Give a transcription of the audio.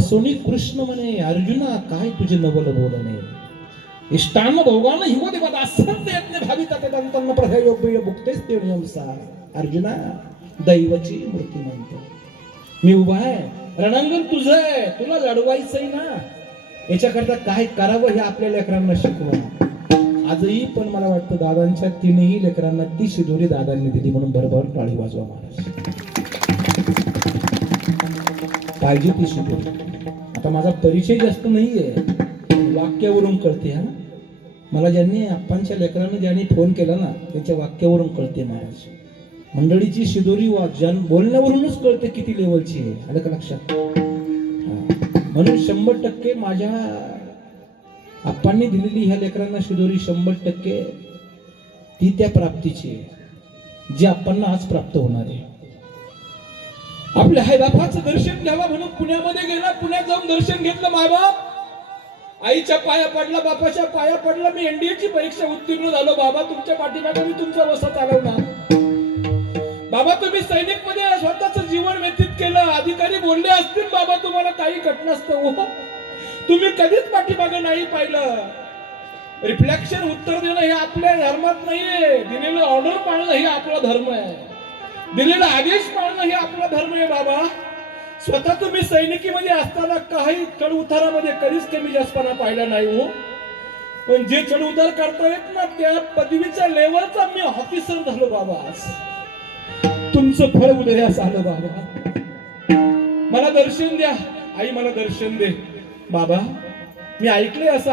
असोनी कृष्ण म्हणे अर्जुना काय तुझे नवल बोलणे? इष्टान भोगान हिव देवा दासन यज्ञ भाविता ते दंतन प्रथयोग्य भुक्तेच ते नियमसा अर्जुना दैवची मूर्ती म्हणतो. मी उभा आहे. रणांगण तुझं आहे. तुला लढवायचंय ना? याच्याकरता काय करावं हे आपल्या लेकरांना शिकवा. आजही पण मला वाटतं दादांच्या तिन्ही लेकरांना ती शिदोरी दादांनी दिली म्हणून भरभर टाळी वाजवा महाराज पाहिजे ती शिदोरी. आता माझा परिचय जास्त नाहीये. आहे वाक्यावरून कळते हा? मला ज्यांनी आप्पांच्या लेकरांना ज्यांनी फोन केला ना त्याच्या वाक्यावरून कळते महाराज. मंडळीची शिदोरी वा जन बोलण्यावरूनच कळते किती लेवलची आहे. आलं का लक्षात? म्हणून शंभर टक्के माझ्या आप्पांनी दिलेली ह्या लेकरांना शिदोरी शंभर टक्के ती त्या प्राप्तीची आहे. जी आप्पांना आज प्राप्त होणार आहे. आपल्या हायबापाचं दर्शन घ्यावा म्हणून पुण्यामध्ये गेला. पुण्यात जाऊन दर्शन घेतलं मायबाप. आईच्या पाया पडला बापाच्या पाया पडला. मी एनडीएची परीक्षा उत्तीर्ण झालो. बाबा तुमच्या पाठीमागे मी तुमचा वसा चालवणार. बाबा तुम्ही सैनिकमध्ये स्वतःच जीवन व्यतीत केलं. अधिकारी बोलले असतील बाबा तुम्हाला काही घटनास्तव हो. तुम्ही कधीच पाठीमागे नाही पाहिलं. रिफ्लेक्शन उत्तर देणं हे आपल्या धर्मात नाहीये. दिलेलं ऑर्डर पाळणं हे आपला धर्म आहे. दिलेला आदेश पाळणं हे आपला धर्म आहे बाबा. स्वतः तुम्ही सैनिकीमध्ये असताना काही चढ उतारामध्ये कधीच कमी जास्तपणा पाहिला नाही हो. पण जे चढ उतार करता येत ना त्या पदवीच्या लेवलचा मी ऑफिसर झालो बाबा आज. तुमचं फळ उदयास आलं बाबा. मला दर्शन द्या. आई मला दर्शन दे. बाबा मी ऐकले असं